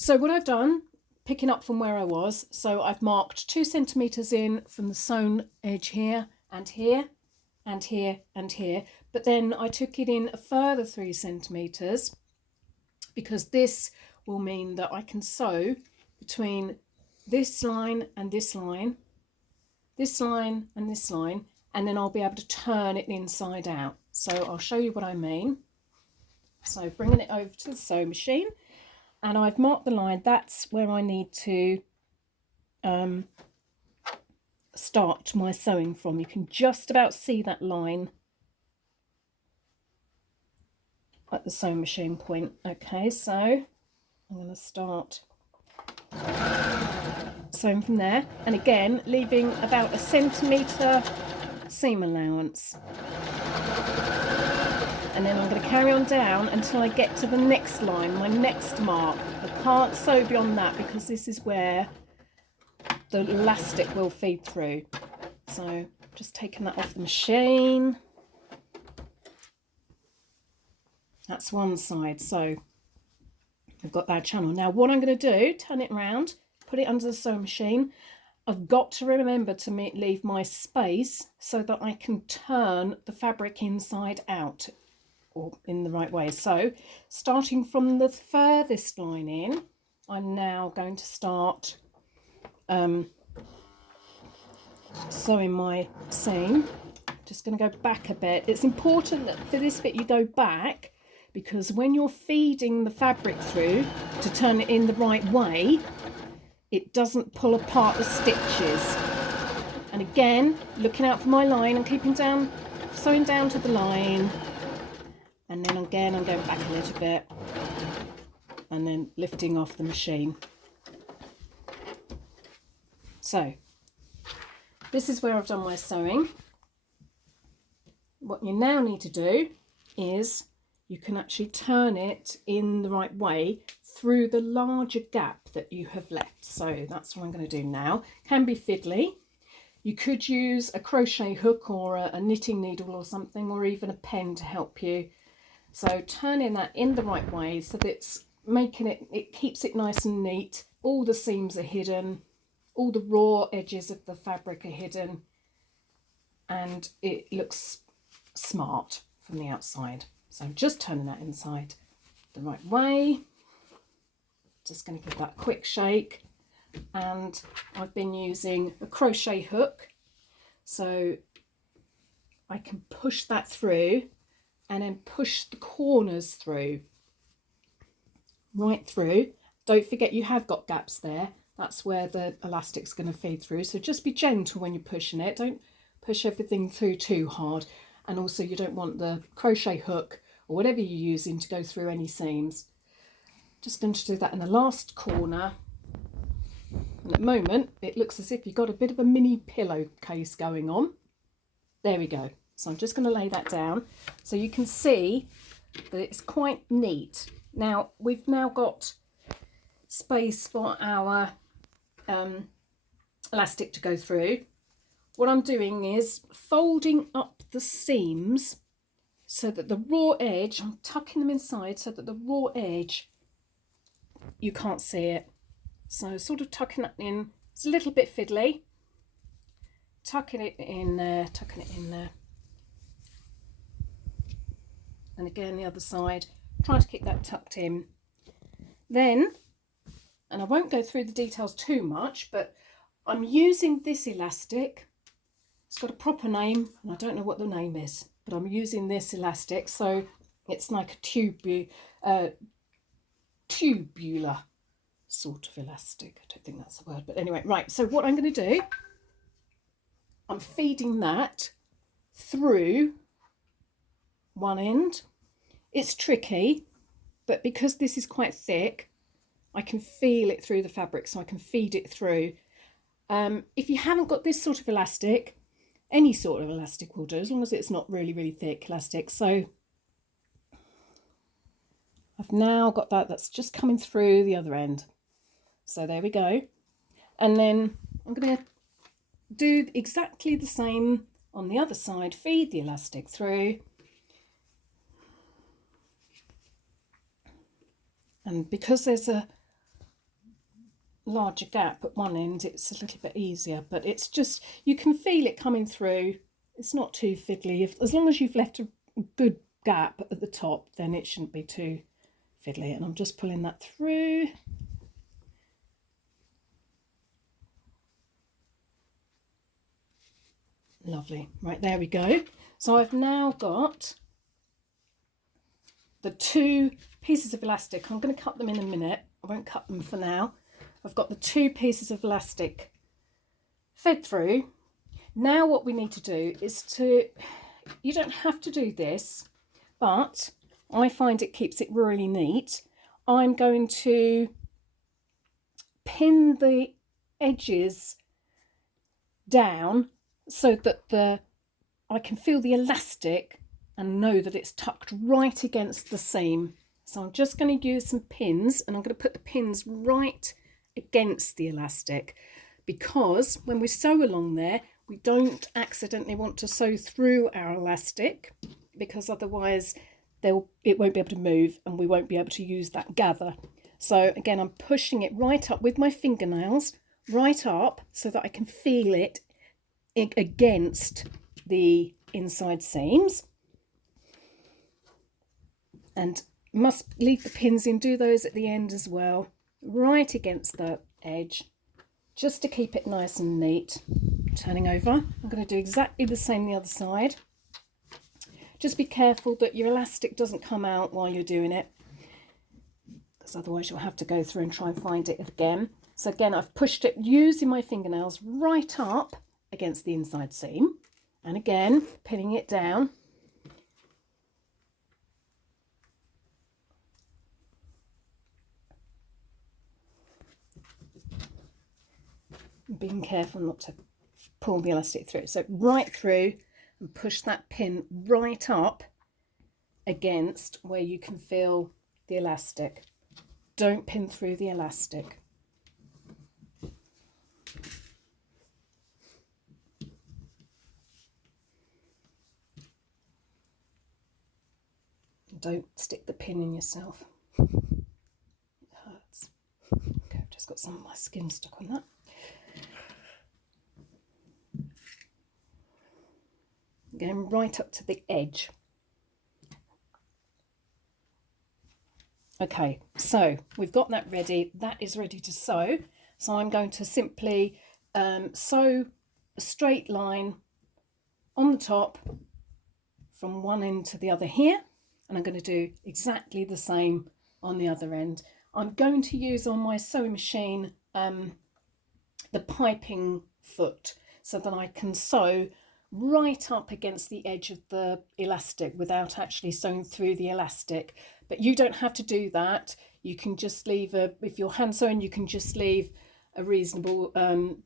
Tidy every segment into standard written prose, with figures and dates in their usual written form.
So what I've done, picking up from where I was, so I've marked 2 centimetres in from the sewn edge here and here and here and here, but then I took it in a further 3 centimetres because this will mean that I can sew between this line and this line, this line and this line, and then I'll be able to turn it inside out. So I'll show you what I mean. So bringing it over to the sewing machine, and I've marked the line. That's where I need to start my sewing from. You can just about see that line at the sewing machine point. Okay, so I'm going to start sewing from there, and again leaving about a centimetre seam allowance, and then I'm going to carry on down until I get to the next line, my next mark. I can't sew beyond that because this is where the elastic will feed through. So just taking that off the machine. That's one side. So I've got that channel. Now what I'm going to do, turn it around, put it under the sewing machine. I've got to remember to leave my space so that I can turn the fabric inside out, or in the right way. So starting from the furthest line in, I'm now going to start sewing my seam. Just going to go back a bit. It's important that for this bit you go back, because when you're feeding the fabric through to turn it in the right way, it doesn't pull apart the stitches. And again, looking out for my line and keeping down, sewing down to the line, and then again I'm going back a little bit and then lifting off the machine. So this is where I've done my sewing. What you now need to do is you can actually turn it in the right way through the larger gap that you have left. So that's what I'm going to do now. Can be fiddly. You could use a crochet hook or a knitting needle or something, or even a pen to help you. So turning that in the right way so that it's making it, it keeps it nice and neat. All the seams are hidden, all the raw edges of the fabric are hidden, and it looks smart from the outside. So I'm just turning that inside the right way. Just going to give that a quick shake, and I've been using a crochet hook so I can push that through and then push the corners through, right through. Don't forget you have got gaps there. That's where the elastic's going to feed through. So just be gentle when you're pushing it. Don't push everything through too hard. And also you don't want the crochet hook or whatever you're using to go through any seams. Just going to do that in the last corner. And at the moment it looks as if you've got a bit of a mini pillowcase going on. There we go. So I'm just going to lay that down so you can see that it's quite neat. Now we've now got space for our elastic to go through. What I'm doing is folding up the seams so that the raw edge, I'm tucking them inside so that the raw edge, you can't see it. So sort of tucking that in. It's a little bit fiddly. Tucking it in there, tucking it in there. And again the other side, try to keep that tucked in. Then, and I won't go through the details too much, but I'm using this elastic. It's got a proper name and I don't know what the name is, but I'm using this elastic, so it's like a tubular sort of elastic. I don't think that's the word, but anyway, right, so what I'm going to do, I'm feeding that through one end. It's tricky, but because this is quite thick, I can feel it through the fabric, so I can feed it through. If you haven't got this sort of elastic, any sort of elastic will do, as long as it's not really, really thick elastic. So I've now got that, that's just coming through the other end. So there we go. And then I'm going to do exactly the same on the other side, feed the elastic through. And because there's a larger gap at one end, it's a little bit easier, but it's just, you can feel it coming through. It's not too fiddly. As long as you've left a good gap at the top, then it shouldn't be too fiddly. And I'm just pulling that through. Lovely. Right, there we go. So I've now got the 2 pieces of elastic. I'm going to cut them in a minute. I won't cut them for now. I've got the 2 pieces of elastic fed through. Now what we need to do is you don't have to do this, but I find it keeps it really neat. I'm going to pin the edges down so that I can feel the elastic and know that it's tucked right against the seam. So I'm just going to use some pins, and I'm going to put the pins right against the elastic, because when we sew along there, we don't accidentally want to sew through our elastic, because otherwise it won't be able to move and we won't be able to use that gather. So again, I'm pushing it right up with my fingernails, right up, so that I can feel it against the inside seams. And must leave the pins in, do those at the end as well, right against the edge, just to keep it nice and neat. Turning over, I'm going to do exactly the same the other side. Just be careful that your elastic doesn't come out while you're doing it, because otherwise you'll have to go through and try and find it again. So again, I've pushed it using my fingernails right up against the inside seam, and again pinning it down. Being careful not to pull the elastic through. So right through, and push that pin right up against where you can feel the elastic. Don't pin through the elastic. Don't stick the pin in yourself. It hurts. Okay, I've just got some of my skin stuck on that. Going right up to the edge. Okay, so we've got that ready. That is ready to sew. So I'm going to simply sew a straight line on the top from one end to the other here. And I'm going to do exactly the same on the other end. I'm going to use on my sewing machine the piping foot, so that I can sew right up against the edge of the elastic without actually sewing through the elastic. But you don't have to do that. You can just leave if you're hand sewing, you can just leave a reasonable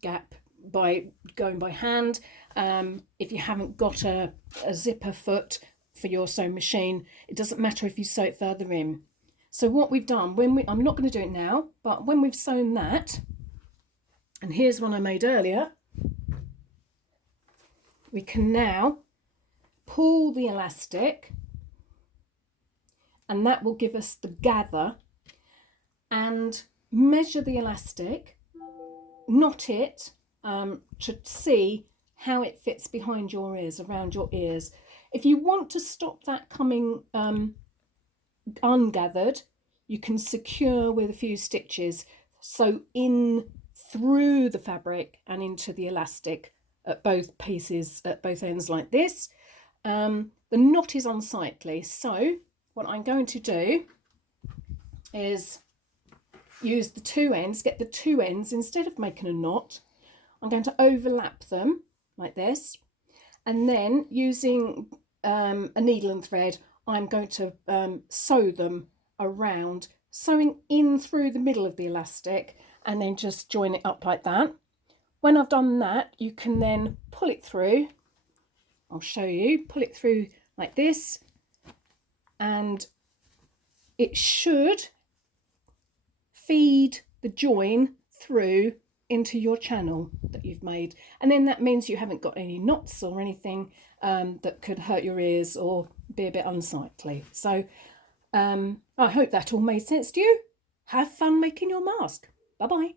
gap by going by hand. If you haven't got a zipper foot for your sewing machine, it doesn't matter if you sew it further in. So what we've done, I'm not going to do it now, but when we've sewn that, and here's one I made earlier, we can now pull the elastic, and that will give us the gather, and measure the elastic, knot it to see how it fits behind your ears, around your ears. If you want to stop that coming ungathered, you can secure with a few stitches, so in through the fabric and into the elastic at both pieces, at both ends like this. The knot is unsightly, so what I'm going to do is use the two ends, get the two ends, instead of making a knot, I'm going to overlap them like this, and then using a needle and thread, I'm going to sew them around, sewing in through the middle of the elastic, and then just join it up like that. When I've done that, you can then pull it through. I'll show you, pull it through like this, and it should feed the join through into your channel that you've made, and then that means you haven't got any knots or anything that could hurt your ears or be a bit unsightly. So I hope that all made sense to you. Have fun making your mask. Bye bye.